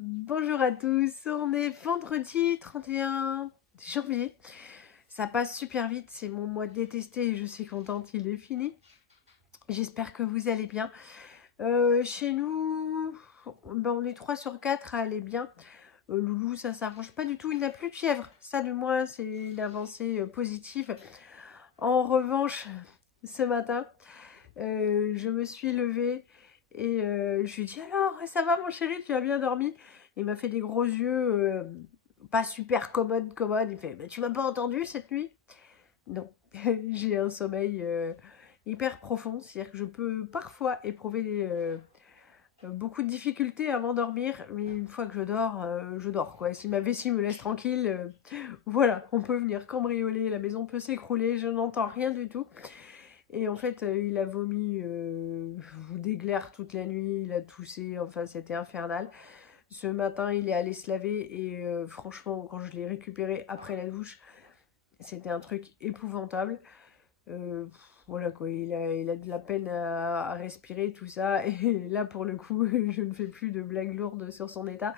Bonjour à tous, on est vendredi 31 janvier. Ça passe super vite, c'est mon mois détesté et je suis contente, il est fini. J'espère que vous allez bien. Chez nous, on est 3 sur 4 à aller bien. Loulou, ça s'arrange pas du tout, il n'a plus de fièvre. Ça, de moins, c'est une avancée positive. En revanche, ce matin, je me suis levée et je lui ai dit alors, ça va mon chéri, tu as bien dormi? Il m'a fait des gros yeux, pas super commodes. Il fait, bah, tu m'as pas entendu cette nuit? Non, j'ai un sommeil hyper profond, c'est-à-dire que je peux parfois éprouver beaucoup de difficultés à m'endormir, mais une fois que je dors quoi. Si ma vessie me laisse tranquille, voilà, on peut venir cambrioler, la maison peut s'écrouler, je n'entends rien du tout. Et en fait, il a vomi des glaires toute la nuit, il a toussé, enfin c'était infernal. Ce matin, il est allé se laver et franchement, quand je l'ai récupéré après la douche, c'était un truc épouvantable. Euh, voilà quoi, il a de la peine à respirer, tout ça. Et là, pour le coup, je ne fais plus de blagues lourdes sur son état.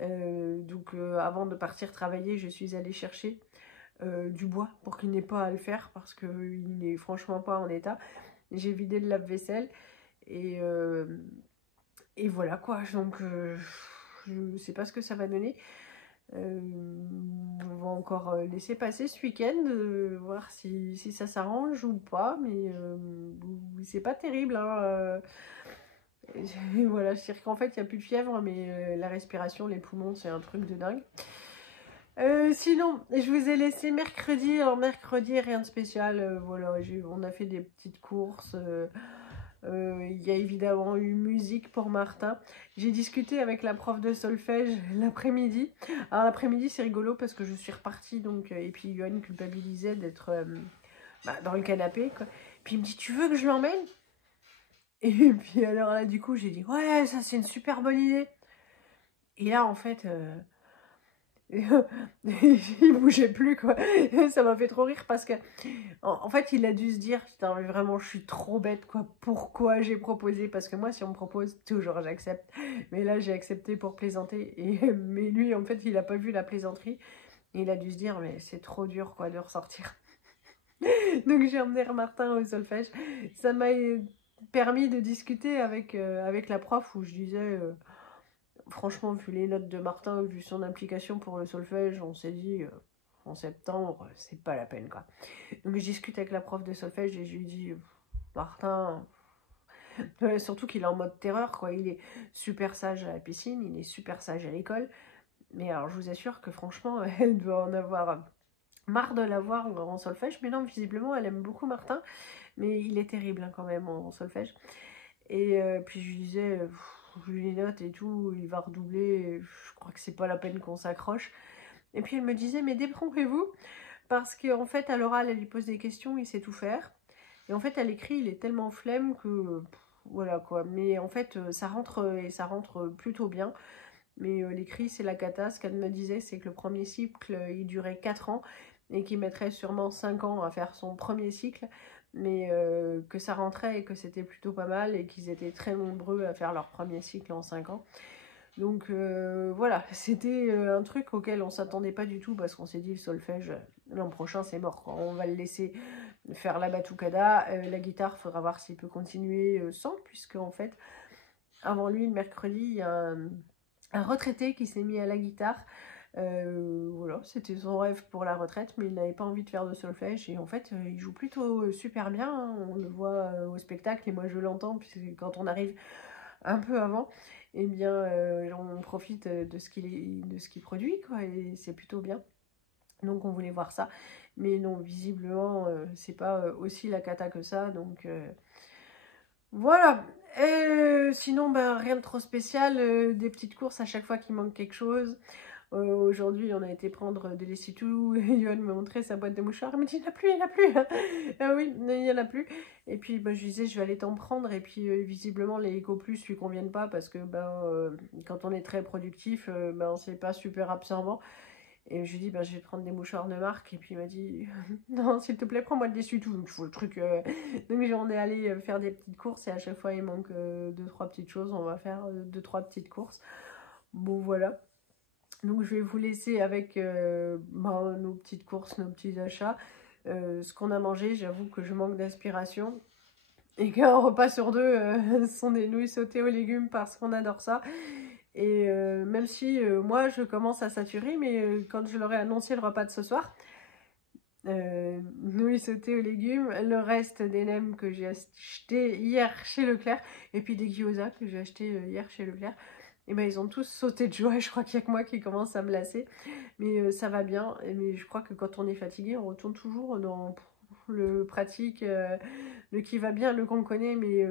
Donc, avant de partir travailler, je suis allée chercher du bois pour qu'il n'ait pas à le faire parce qu'il n'est franchement pas en état. J'ai vidé le lave-vaisselle et, euh, et voilà quoi. Donc je sais pas ce que ça va donner. On va encore laisser passer ce week-end, voir si ça s'arrange ou pas, mais c'est pas terrible. Hein, et voilà, je dire qu'en fait il n'y a plus de fièvre, mais la respiration, les poumons, c'est un truc de dingue. Sinon, je vous ai laissé mercredi. Alors mercredi, rien de spécial. Voilà, on a fait des petites courses. Il y a évidemment eu musique pour Martin. J'ai discuté avec la prof de solfège l'après-midi. Alors l'après-midi, c'est rigolo parce que je suis repartie. Donc, et puis Yoann culpabilisait d'être dans le canapé, quoi. Puis il me dit, tu veux que je l'emmène? Et puis alors là, du coup, j'ai dit, ouais, ça c'est une super bonne idée. Et là, en fait... il bougeait plus quoi. Ça m'a fait trop rire parce que en fait il a dû se dire putain mais vraiment je suis trop bête quoi, pourquoi j'ai proposé, parce que moi si on me propose toujours j'accepte, mais là j'ai accepté pour plaisanter et mais lui en fait il a pas vu la plaisanterie et il a dû se dire mais c'est trop dur quoi de ressortir. Donc j'ai emmené Martin au solfège, ça m'a permis de discuter avec la prof où je disais franchement, vu les notes de Martin, vu son implication pour le solfège, on s'est dit en septembre, c'est pas la peine quoi. Donc je discute avec la prof de solfège et je lui dis Martin, surtout qu'il est en mode terreur quoi. Il est super sage à la piscine, il est super sage à l'école. Mais alors je vous assure que franchement, elle doit en avoir marre de l'avoir en solfège. Mais non, visiblement, elle aime beaucoup Martin. Mais il est terrible hein, quand même en solfège. Et puis je lui disais, vu les notes et tout, il va redoubler, je crois que c'est pas la peine qu'on s'accroche. Et puis elle me disait, mais détrompez-vous, parce qu'en fait, à l'oral, elle lui pose des questions, il sait tout faire. Et en fait, à l'écrit, il est tellement flemme que, voilà quoi. Mais en fait, ça rentre, et ça rentre plutôt bien. Mais l'écrit, c'est la cata. Ce qu'elle me disait, c'est que le premier cycle, il durait 4 ans, et qu'il mettrait sûrement 5 ans à faire son premier cycle, mais que ça rentrait et que c'était plutôt pas mal, et qu'ils étaient très nombreux à faire leur premier cycle en 5 ans. Donc voilà, c'était un truc auquel on s'attendait pas du tout, parce qu'on s'est dit le solfège, l'an prochain c'est mort, quoi. On va le laisser faire la batucada, la guitare, faudra voir s'il peut continuer sans, puisque en fait, avant lui, le mercredi, il y a un retraité qui s'est mis à la guitare. Voilà, c'était son rêve pour la retraite, mais il n'avait pas envie de faire de solfège. Et en fait, il joue plutôt super bien. Hein. On le voit au spectacle et moi je l'entends, puisque quand on arrive un peu avant, eh bien, on profite de ce qu'il produit, quoi, et c'est plutôt bien. Donc on voulait voir ça. Mais non, visiblement, c'est pas aussi la cata que ça. Donc voilà. Sinon, ben, rien de trop spécial. Des petites courses à chaque fois qu'il manque quelque chose. Aujourd'hui, on a été prendre de l'essitou. Yoann me montrait sa boîte de mouchoirs. Elle me dit, il n'y en a plus, il n'y en a plus. Ah oui, il n'y en a plus. Et puis, ben, je lui disais, je vais aller t'en prendre. Et puis, visiblement, les Eco Plus lui conviennent pas parce que quand on est très productif, c'est pas super absorbant. Et je lui dis, ben, je vais prendre des mouchoirs de marque. Et puis il m'a dit, non, s'il te plaît, prends-moi le dessus-tout. Donc il faut le truc. Donc on est allé faire des petites courses et à chaque fois il manque 2-3 petites choses. On va faire 2-3 petites courses. Bon, voilà. Donc, je vais vous laisser avec nos petites courses, nos petits achats. Ce qu'on a mangé, j'avoue que je manque d'inspiration. Et qu'un repas sur deux, ce sont des nouilles sautées aux légumes parce qu'on adore ça. Et même si moi, je commence à saturer, mais quand je leur ai annoncé le repas de ce soir, nouilles sautées aux légumes, le reste des nems que j'ai acheté hier chez Leclerc, et puis des gyoza que j'ai acheté hier chez Leclerc, et ben ils ont tous sauté de joie. Je crois qu'il n'y a que moi qui commence à me lasser, mais ça va bien. Mais je crois que quand on est fatigué, on retourne toujours dans le pratique, le qui va bien, le qu'on connaît, mais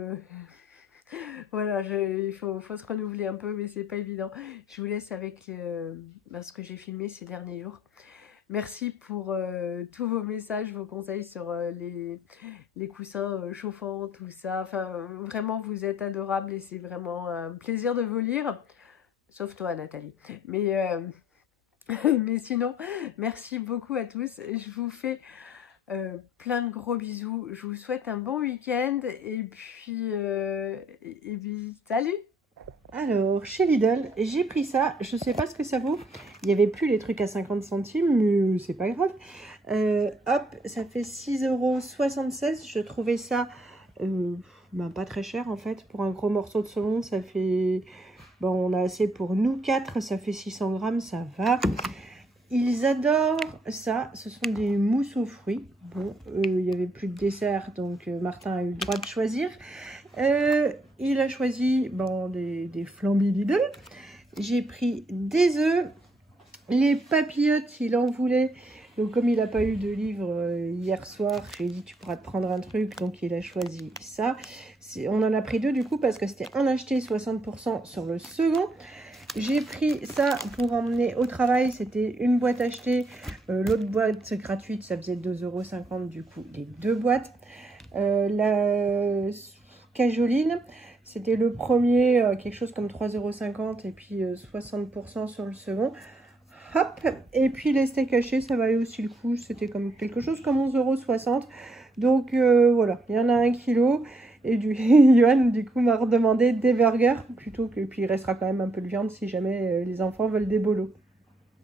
voilà, il faut se renouveler un peu, mais c'est pas évident. Je vous laisse avec ce que j'ai filmé ces derniers jours. Merci pour tous vos messages, vos conseils sur les coussins chauffants, tout ça. Enfin, vraiment, vous êtes adorables et c'est vraiment un plaisir de vous lire. Sauf toi, Nathalie. Mais sinon, merci beaucoup à tous. Je vous fais plein de gros bisous. Je vous souhaite un bon week-end et puis salut! Alors, chez Lidl, j'ai pris ça. Je sais pas ce que ça vaut. Il n'y avait plus les trucs à 50 centimes, mais c'est pas grave. Hop, ça fait 6,76 €. Je trouvais ça pas très cher en fait. Pour un gros morceau de saumon, ça fait... Bon, on a assez pour nous 4. Ça fait 600 grammes, ça va. Ils adorent ça. Ce sont des mousses aux fruits. Bon, il n'y avait plus de dessert, donc Martin a eu le droit de choisir. Il a choisi des flambés Lidl. J'ai pris des œufs. Les papillotes, il en voulait. Donc comme il n'a pas eu de livre hier soir, je lui ai dit tu pourras te prendre un truc. Donc il a choisi ça. On en a pris 2 du coup parce que c'était un acheté 60% sur le second. J'ai pris ça pour emmener au travail. C'était une boîte achetée. L'autre boîte gratuite, ça faisait 2,50 € du coup, les 2 boîtes. La cajoline, c'était le premier, quelque chose comme 3,50 € et puis 60% sur le second. Hop, et puis les steaks hachés, ça valait aussi le coup. C'était comme quelque chose comme 11,60 €. Donc voilà, il y en a 1 kilo. Et Johan, du coup, m'a redemandé des burgers plutôt que... Puis il restera quand même un peu de viande si jamais les enfants veulent des bolos.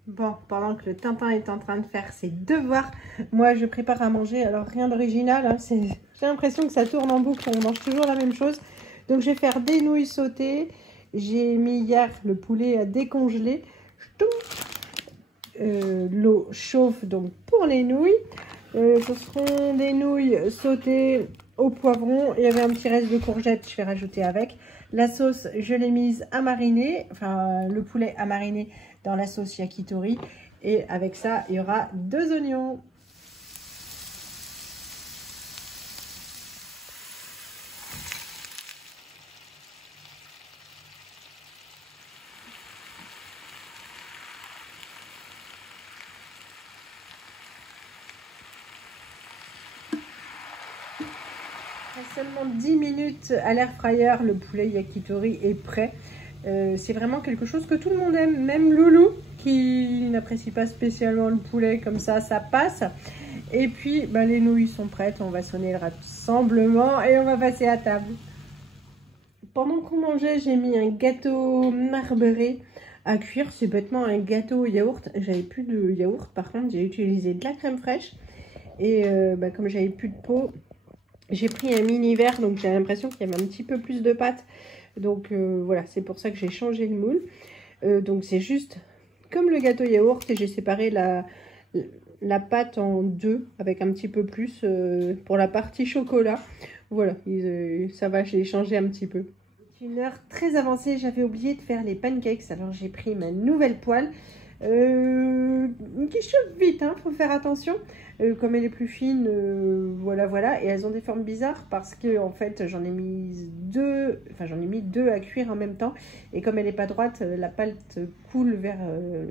Bon, pendant que le Tintin est en train de faire ses devoirs, moi je prépare à manger. Alors rien d'original, hein, j'ai l'impression que ça tourne en boucle, on mange toujours la même chose. Donc je vais faire des nouilles sautées. J'ai mis hier le poulet à décongeler. L'eau chauffe donc pour les nouilles. Ce seront des nouilles sautées au poivron. Il y avait un petit reste de courgettes, je vais rajouter avec. La sauce, je l'ai mise à mariner, enfin le poulet à mariner dans la sauce yakitori. Et avec ça, il y aura 2 oignons. Seulement 10 minutes à l'air fryer, le poulet yakitori est prêt. C'est vraiment quelque chose que tout le monde aime, même Loulou qui n'apprécie pas spécialement le poulet, comme ça passe. Et puis les nouilles sont prêtes, on va sonner le rassemblement et on va passer à table. Pendant qu'on mangeait, j'ai mis un gâteau marbré à cuire. C'est bêtement un gâteau au yaourt. J'avais plus de yaourt, par contre j'ai utilisé de la crème fraîche. Et comme j'avais plus de pot, j'ai pris un mini verre, donc j'ai l'impression qu'il y avait un petit peu plus de pâte. Donc voilà, c'est pour ça que j'ai changé le moule. Donc c'est juste comme le gâteau yaourt et j'ai séparé la pâte en 2 avec un petit peu plus pour la partie chocolat. Voilà, ça va, j'ai changé un petit peu. C'est une heure très avancée, j'avais oublié de faire les pancakes, alors j'ai pris ma nouvelle poêle. Qui chauffe vite, hein, faut faire attention. Comme elle est plus fine, voilà. Et elles ont des formes bizarres parce que en fait j'en ai mis 2, à cuire en même temps. Et comme elle n'est pas droite, la pâte coule vers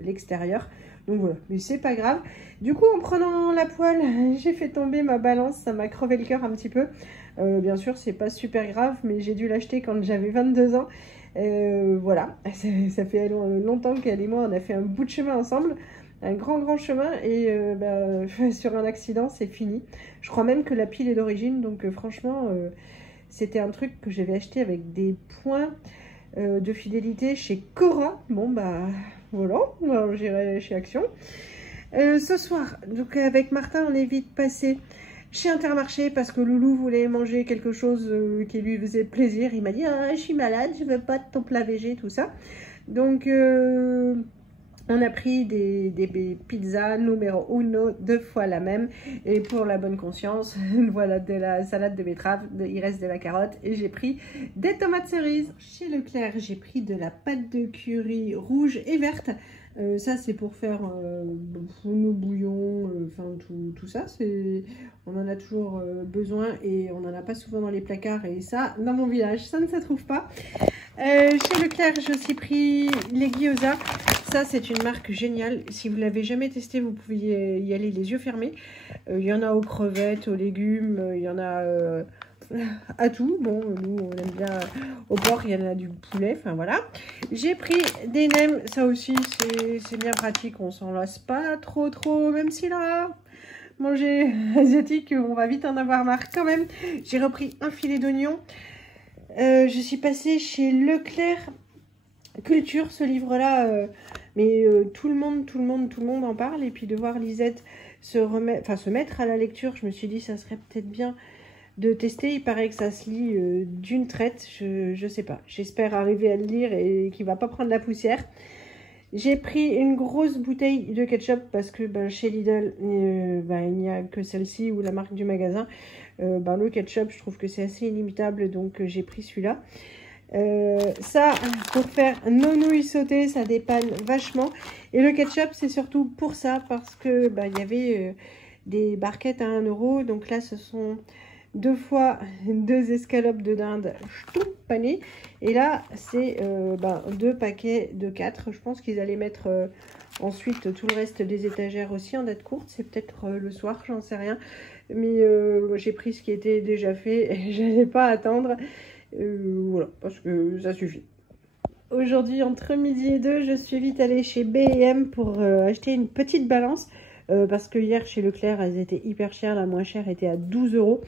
l'extérieur. Donc voilà, mais c'est pas grave. Du coup, en prenant la poêle, j'ai fait tomber ma balance, ça m'a crevé le cœur un petit peu. Bien sûr, c'est pas super grave, mais j'ai dû l'acheter quand j'avais 22 ans. Voilà, ça fait longtemps qu'elle et moi on a fait un bout de chemin ensemble, un grand chemin et sur un accident c'est fini. Je crois même que la pile est d'origine, donc franchement c'était un truc que j'avais acheté avec des points de fidélité chez Cora. Bon bah voilà, j'irai chez Action. Ce soir, donc avec Martin, on est vite passé chez Intermarché parce que Loulou voulait manger quelque chose qui lui faisait plaisir. Il m'a dit ah, je suis malade, je veux pas de ton plat végé, tout ça. Donc on a pris des pizzas numéro 1, 2 fois la même. Et pour la bonne conscience, voilà de la salade de betterave, il reste de la carotte. Et j'ai pris des tomates cerises. Chez Leclerc, j'ai pris de la pâte de curry rouge et verte. Ça, c'est pour faire nos bouillons, enfin tout ça. On en a toujours besoin et on n'en a pas souvent dans les placards. Et ça, dans mon village, ça ne se trouve pas. Chez Leclerc, j'ai aussi pris les gyoza. Ça, c'est une marque géniale. Si vous ne l'avez jamais testé, vous pouvez y aller les yeux fermés. Il y en a aux crevettes, aux légumes, il y en a à tout. Bon, nous, on aime bien au porc, il y en a du poulet, enfin voilà. J'ai pris des nems, ça aussi, c'est bien pratique. On s'en lasse pas trop, même si là, manger asiatique, on va vite en avoir marre quand même. J'ai repris un filet d'oignon. Je suis passée chez Leclerc Culture, ce livre-là, mais tout le monde en parle. Et puis de voir Lisette se mettre à la lecture, je me suis dit ça serait peut-être bien de tester. Il paraît que ça se lit d'une traite, je sais pas. J'espère arriver à le lire et qu'il va pas prendre la poussière. J'ai pris une grosse bouteille de ketchup parce que chez Lidl, il n'y a que celle-ci ou la marque du magasin. Le ketchup, je trouve que c'est assez inimitable, donc j'ai pris celui-là. Ça, pour faire nos nouilles sautées, ça dépanne vachement. Et le ketchup, c'est surtout pour ça, parce que il y avait des barquettes à 1 €. Donc là, ce sont 2 fois 2 escalopes de dinde panées. Et là, c'est 2 paquets de 4. Je pense qu'ils allaient mettre ensuite tout le reste des étagères aussi en date courte. C'est peut-être le soir, j'en sais rien. Mais j'ai pris ce qui était déjà fait et je n'allais pas attendre. Voilà, parce que ça suffit. Aujourd'hui, entre midi et 2, je suis vite allée chez B&M pour acheter une petite balance. Parce que hier, chez Leclerc, elles étaient hyper chères. La moins chère était à 12 €.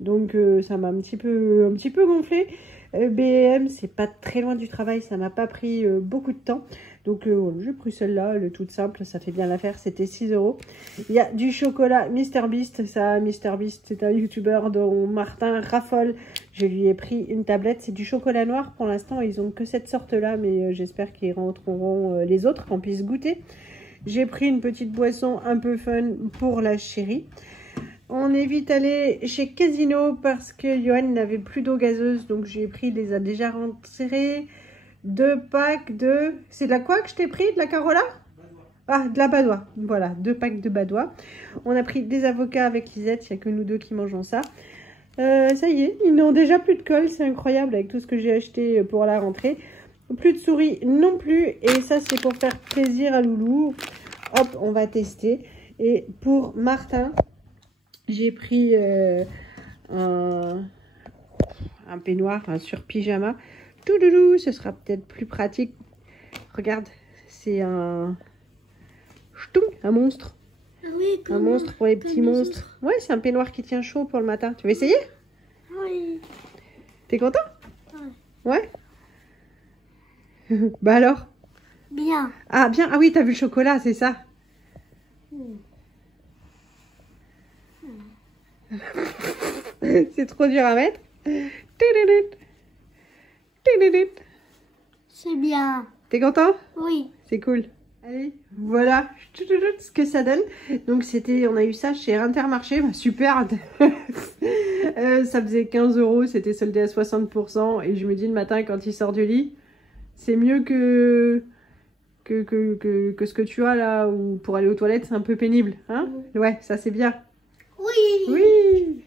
Donc, ça m'a un petit peu gonflé. B&M, c'est pas très loin du travail. Ça m'a pas pris beaucoup de temps. Donc, j'ai pris celle-là. Elle est toute simple. Ça fait bien l'affaire. C'était 6 €. Il y a du chocolat MrBeast. Ça, MrBeast, c'est un youtubeur dont Martin raffole. Je lui ai pris une tablette. C'est du chocolat noir. Pour l'instant, ils ont que cette sorte-là. Mais j'espère qu'ils rentreront les autres, qu'on puisse goûter. J'ai pris une petite boisson un peu fun pour la chérie. On est vite allé chez Casino parce que Johan n'avait plus d'eau gazeuse. Donc j'ai pris, il les a déjà rentrés. 2 packs de... C'est de la quoi que je t'ai pris? De la Carola? Ah, de la Badois. Voilà, 2 packs de Badois. On a pris des avocats avec Lisette. Il n'y a que nous deux qui mangeons ça. Ça y est, ils n'ont déjà plus de colle. C'est incroyable avec tout ce que j'ai acheté pour la rentrée. Plus de souris non plus. Et ça, c'est pour faire plaisir à Loulou. Hop, on va tester. Et pour Martin, j'ai pris un peignoir, un sur-pyjama. Toudoudou, ce sera peut-être plus pratique. Regarde, c'est un monstre. Ah oui, un monstre pour les petits monstres. Ouais, c'est un peignoir qui tient chaud pour le matin. Tu veux essayer? Oui. T'es content? Ouais. Ouais. Bah alors? Bien. Ah bien, ah oui, t'as vu le chocolat, c'est ça? C'est trop dur à mettre. C'est bien. T'es content? Oui. C'est cool. Allez, voilà ce que ça donne. Donc on a eu ça chez Intermarché, super. Ça faisait 15 €, c'était soldé à 60%. Et je me dis le matin quand il sort du lit, c'est mieux que ce que tu as là, où pour aller aux toilettes c'est un peu pénible. Hein? Ouais, ça c'est bien. Oui. Oui.